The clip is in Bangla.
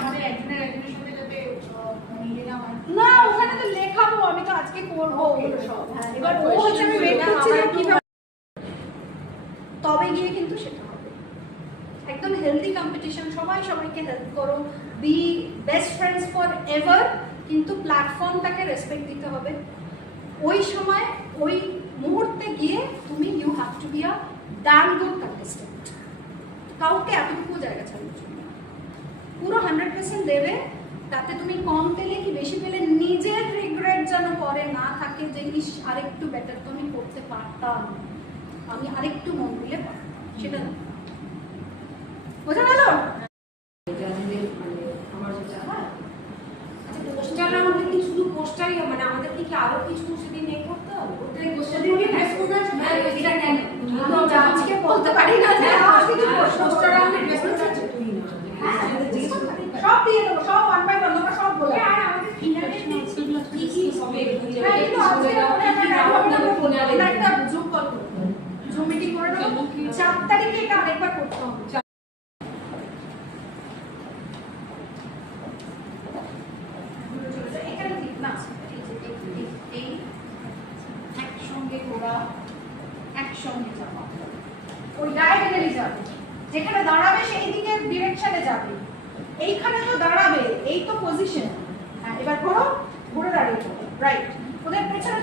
আমাদের একজনের সাথে যাতে মিলে না হয়। না ওখানে তো লেখাবো, আমি তো আজকে করবো ওগুলো সব। হ্যাঁ এবার ও হচ্ছে আমি ওয়েট করছি যে কিভাবে তবে গিয়ে কিন্তু সেটা হবে একদম হেলদি কম্পিটিশন, সবাই সবাইকে হেল্প করো, be best friends forever, কিন্তু প্ল্যাটফর্মটাকে রেসপেক্ট দিতে হবে। ওই সময় ওই মুহূর্তে গিয়ে তুমি you have to be a damn good contestant, কাউকে এতটুকু জায়গা ছাড়বে না, পুরো 100% দেবে। তাতে তুমি কম পেলে কি বেশি পেলে নিজের রিগ্রেট যেন পরে না থাকে যে ইস আরেকটু বেটার তো আমি করতে পারতাম, আমি আরেকটু মন দিলে পারতাম, সেটা না। বোঝা গেল? পোস্টার আমাদের কি শুধু পোস্টারই, মানে আমাদের কি আরো কিছু সেদিন নেই করতে হবে? ওটাই পোস্টার দিয়ে ড্রেস কোড আছে না, এটা কেন আমি আজকে বলতে পারি না যে পোস্টার আমাদের ড্রেস কোড আছে তুই না সব দিয়ে দেবো, সব ওয়ান বাই ওয়ান তোমরা সব বলে। আর আমাদের ফিনালে কি কি হবে হ্যাঁ কিন্তু আজকে আমরা একটা জুম কল করব, জুম মিটিং করে নেব, 4 তারিখে এটা আরেকবার করতে হবে। এখানে ঠিক না, এই একসঙ্গে ঘোরা, একসঙ্গে যাওয়া, ওই ডায়াগোনালি যাবে, যেখানে দাঁড়াবে সেই দিকে ডিরেকশনে যাবে, এইখানে তো দাঁড়াবে, এই তো পজিশন। হ্যাঁ এবার ঘোরো, ঘুরে দাঁড়িয়ে যাবে, রাইট, ওদের পেছনে